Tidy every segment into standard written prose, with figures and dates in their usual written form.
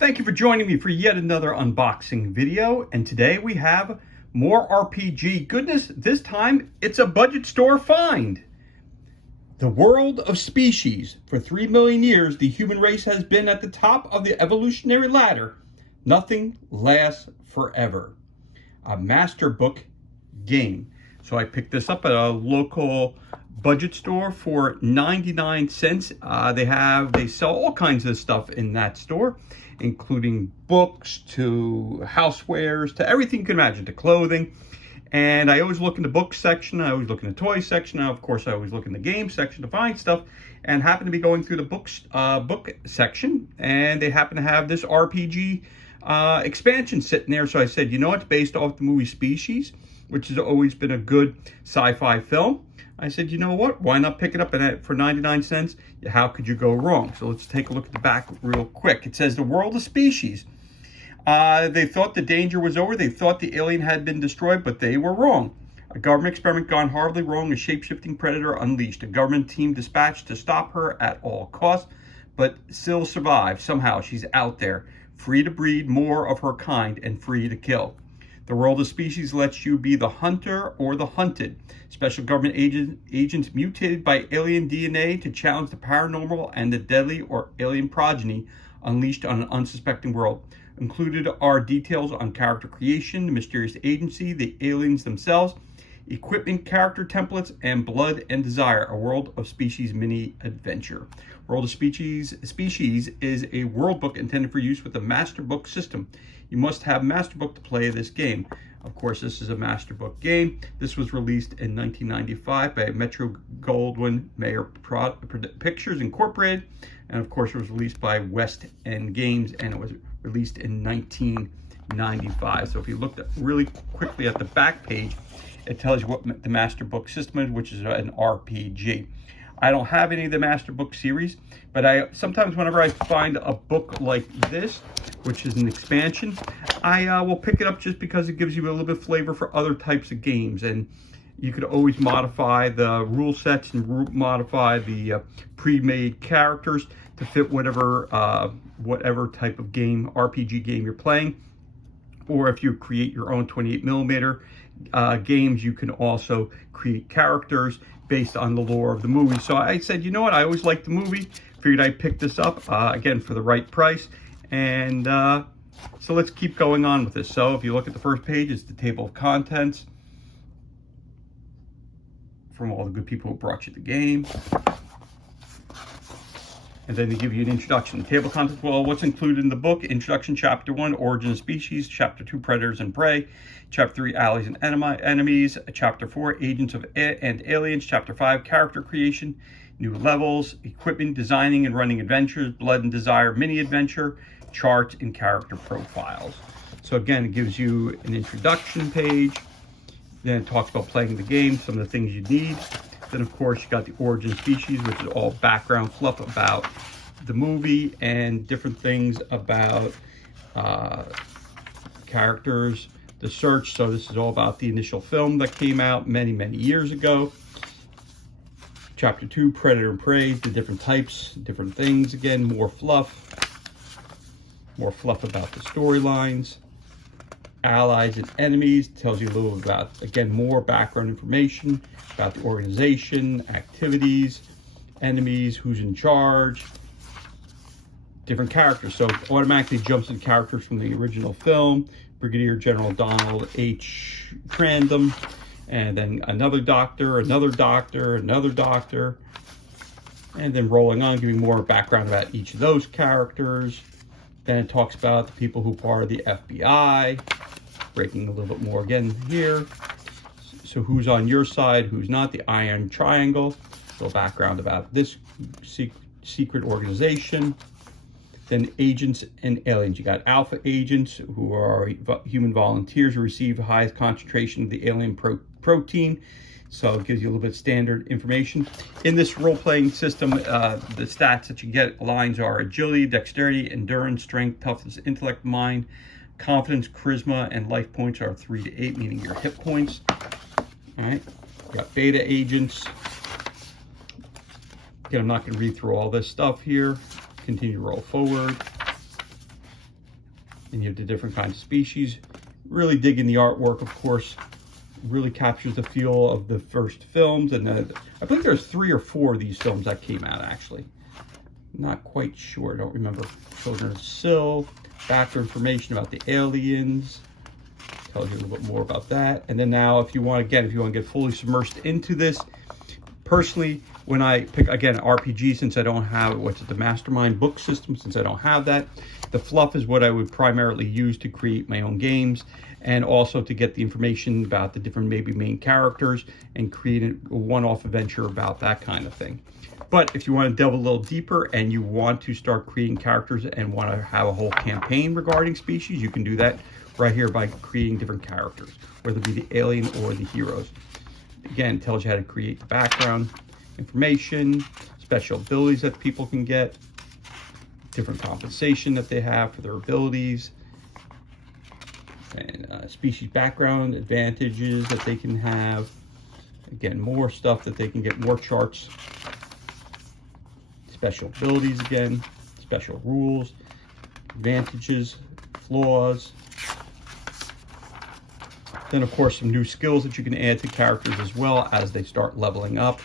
Thank you for joining me for yet another unboxing video, and today we have more RPG goodness. This time it's a budget store find. The World of Species. For 3 million years, the human race has been at the top of the evolutionary ladder. Nothing lasts forever. A master book game. So I picked this up at a local budget store for 99 cents. They sell all kinds of stuff in that store, including books to housewares to everything you can imagine, to clothing. And I always look in the book section, I always look in the toy section, and of course I always look in the game section to find stuff, and happen to be going through the book section, and they happen to have this RPG expansion sitting there. So I said, you know, it's based off the movie Species, which has always been a good sci-fi film. I said, you know what, why not pick it up for 99 cents? How could you go wrong? So let's take a look at the back real quick. It says, The World of Species. They thought the danger was over. They thought the alien had been destroyed, but they were wrong. A government experiment gone horribly wrong. A shape-shifting predator unleashed. A government team dispatched to stop her at all costs, but still survived. Somehow she's out there, free to breed more of her kind and free to kill. The World of Species lets you be the hunter or the hunted. Special government agents mutated by alien DNA to challenge the paranormal and the deadly or alien progeny unleashed on an unsuspecting world. Included are details on character creation, the mysterious agency, the aliens themselves, equipment, character templates, and Blood and Desire, a World of Species mini adventure. World of Species is a world book intended for use with the Master Book system. You must have Master Book to play this game. Of course, this is a Master Book game. This was released in 1995 by Metro-Goldwyn-Mayer Pictures Incorporated, and of course it was released by West End Games, and it was released in 1995. So if you looked really quickly at the back page, it tells you what the Master Book system is, which is an RPG. I don't have any of the Master Book series, but sometimes whenever I find a book like this, which is an expansion, I will pick it up just because it gives you a little bit of flavor for other types of games. And you could always modify the rule sets and modify the pre-made characters to fit whatever type of game, RPG game you're playing. Or if you create your own 28mm games, you can also create characters based on the lore of the movie. So I said, you know what, I always liked the movie. Figured I'd pick this up, again, for the right price. And so let's keep going on with this. So if you look at the first page, it's the table of contents from all the good people who brought you the game. And then they give you an introduction. The table of contents, well, what's included in the book? Introduction, Chapter 1, Origin of Species. Chapter 2, Predators and Prey. Chapter 3, Allies and Enemies. Chapter 4, Agents and Aliens. Chapter 5, Character Creation. New levels, equipment, designing and running adventures, Blood and Desire mini adventure, charts, and character profiles. So again, it gives you an introduction page. Then it talks about playing the game, some of the things you need. Then, of course, you got the Origin Species, which is all background fluff about the movie and different things about characters. The Search, so this is all about the initial film that came out many, many years ago. Chapter 2, Predator and Prey, the different types, different things. Again, more fluff about the storylines. Allies and Enemies tells you a little about, again, more background information about the organization, activities, enemies, who's in charge, different characters. So it automatically jumps into characters from the original film. Brigadier General Donald H. Crandom, and then another doctor, and then rolling on, giving more background about each of those characters. Then it talks about the people who are part of the FBI, breaking a little bit more again here. So who's on your side, who's not, the Iron Triangle. A little background about this secret organization. Then Agents and Aliens. You got Alpha Agents, who are human volunteers who receive the highest concentration of the alien protein. So it gives you a little bit of standard information. In this role-playing system, the stats that you get lines are agility, dexterity, endurance, strength, toughness, intellect, mind, confidence, charisma, and life points are 3 to 8, meaning your hit points. All right, you got beta agents. Again, I'm not going to read through all this stuff here. Continue to roll forward. And you have the different kinds of species. Really digging the artwork, of course. Really captures the feel of the first films. And I believe there's 3 or 4 of these films that came out, actually. Not quite sure, I don't remember. Children of Sill, background information about the aliens. Tells you a little bit more about that. And then now, if you want to get fully submersed into this, personally, when I pick, again, RPG, since I don't have, the Mastermind book system, since I don't have that, the fluff is what I would primarily use to create my own games, and also to get the information about the different maybe main characters and create a one-off adventure about that kind of thing. But if you want to delve a little deeper and you want to start creating characters and want to have a whole campaign regarding species, you can do that right here by creating different characters, whether it be the alien or the heroes. Again, it tells you how to create the background information, special abilities that people can get, different compensation that they have for their abilities, and species background advantages that they can have. Again, more stuff that they can get, more charts, special abilities again, special rules, advantages, flaws. Then, of course, some new skills that you can add to characters as well as they start leveling up.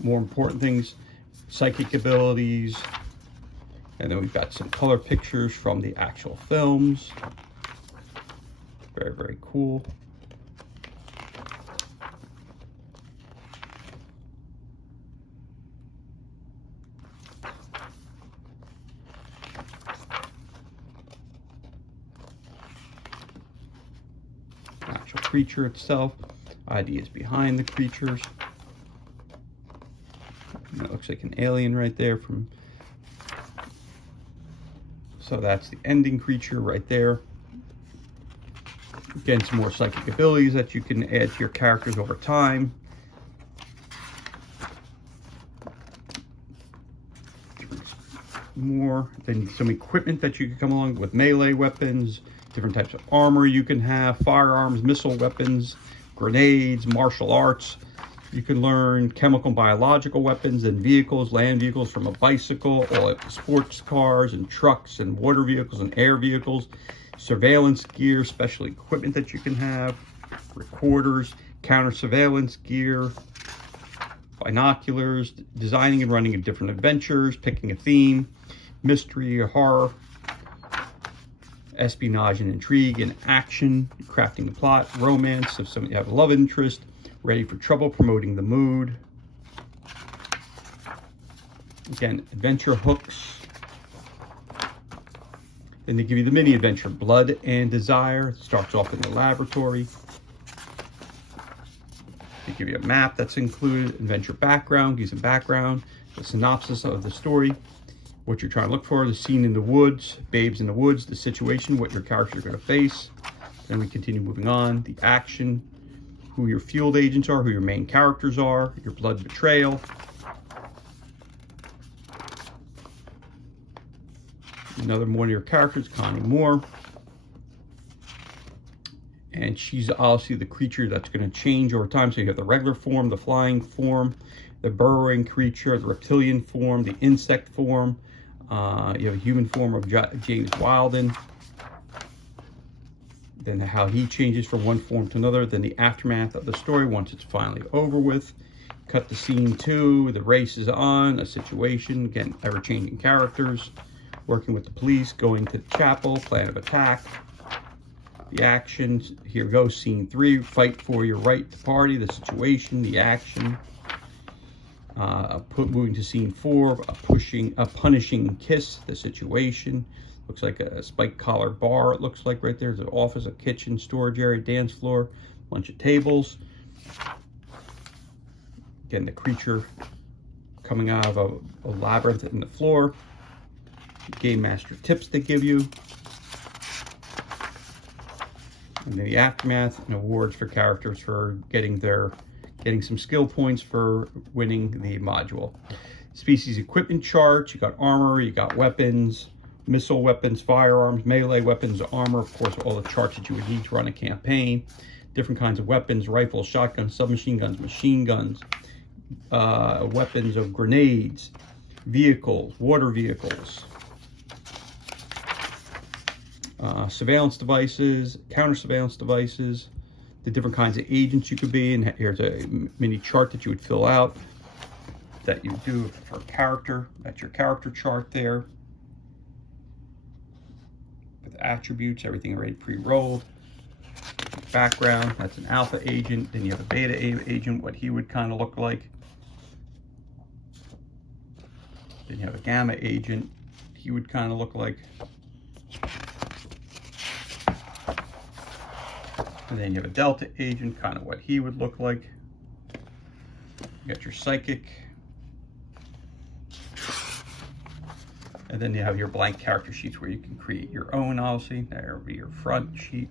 More important things, psychic abilities. And then we've got some color pictures from the actual films. Very, very cool. Actual creature itself, ideas behind the creatures. And it looks like an alien right there so that's the ending creature right there. Again, some more psychic abilities that you can add to your characters over time. More, then some equipment that you can come along with, melee weapons, different types of armor you can have, firearms, missile weapons, grenades, martial arts. You can learn chemical and biological weapons and vehicles, land vehicles from a bicycle, all sports cars and trucks and water vehicles and air vehicles, surveillance gear, special equipment that you can have, recorders, counter surveillance gear, binoculars, designing and running different adventures, picking a theme, mystery or horror, espionage and intrigue and action, crafting the plot, romance, if somebody have a love interest, ready for trouble, promoting the mood. Again, adventure hooks. Then they give you the mini adventure, Blood and Desire. It starts off in the laboratory. They give you a map that's included, adventure background, gives a background, the synopsis of the story, what you're trying to look for, the scene in the woods, babes in the woods, the situation, what your characters are going to face. Then we continue moving on, the action, who your field agents are, who your main characters are, your blood betrayal. Another one of your characters, Connie Moore. And she's obviously the creature that's going to change over time. So you have the regular form, the flying form, the burrowing creature, the reptilian form, the insect form. You have a human form of James Wilden. Then how he changes from one form to another. Then the aftermath of the story once it's finally over with. Cut to scene 2. The race is on. A situation. Again, ever-changing characters. Working with the police. Going to the chapel. Plan of attack. The action. Here goes scene 3. Fight for your right to party. The situation. The action. Moving to scene 4. A punishing kiss. The situation. Looks like a spike collar bar, it looks like right there. There's an office, a kitchen, storage area, dance floor, bunch of tables. Again, the creature coming out of a labyrinth in the floor. Game master tips they give you. And then the aftermath and awards for characters for getting some skill points for winning the module. Species equipment charts, you got armor, you got weapons, missile weapons, firearms, melee weapons, armor, of course, all the charts that you would need to run a campaign, different kinds of weapons, rifles, shotguns, submachine guns, machine guns, weapons of grenades, vehicles, water vehicles. surveillance devices, counter surveillance devices, the different kinds of agents you could be, and here's a mini chart that you would fill out that you do for character. That's your character chart there with attributes, everything already pre-rolled. Background, that's an alpha agent. Then you have a beta agent, what he would kind of look like. Then you have a gamma agent, he would kind of look like. And then you have a delta agent, kind of what he would look like. You got your psychic. And then you have your blank character sheets where you can create your own, obviously. There will be your front sheet.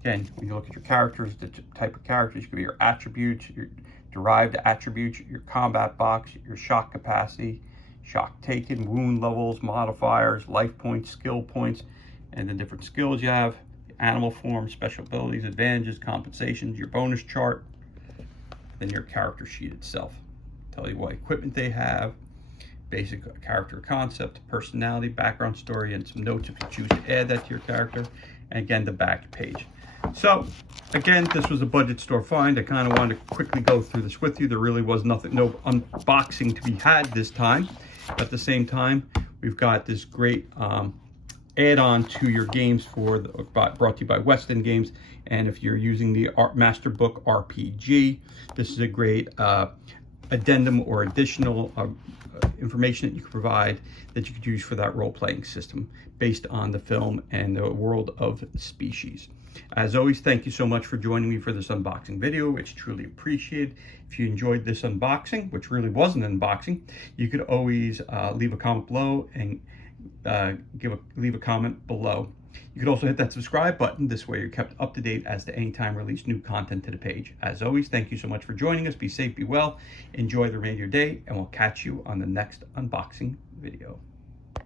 Again, when you look at your characters, the type of characters, you could be your attributes, your derived attributes, your combat box, your shock capacity, shock taken, wound levels, modifiers, life points, skill points, and the different skills you have, animal form, special abilities, advantages, compensations, your bonus chart, then your character sheet itself. Tell you what equipment they have, basic character concept, personality, background story, and some notes if you choose to add that to your character, and again, the back page. So again, this was a budget store find. I kind of wanted to quickly go through this with you. There really was no unboxing to be had this time. At the same time, we've got this great add-on to your games brought to you by Weston Games. And if you're using the Master Book RPG, this is a great addendum or additional information that you can provide that you could use for that role-playing system based on the film and the world of Species. As always, thank you so much for joining me for this unboxing video. It's truly appreciated. If you enjoyed this unboxing, which really was an unboxing, you could always leave a comment below and leave a comment below. You could also hit that subscribe button. This way you're kept up to date as to any time release new content to the page. As always, thank you so much for joining us. Be safe, be well, enjoy the remainder of your day, and we'll catch you on the next unboxing video.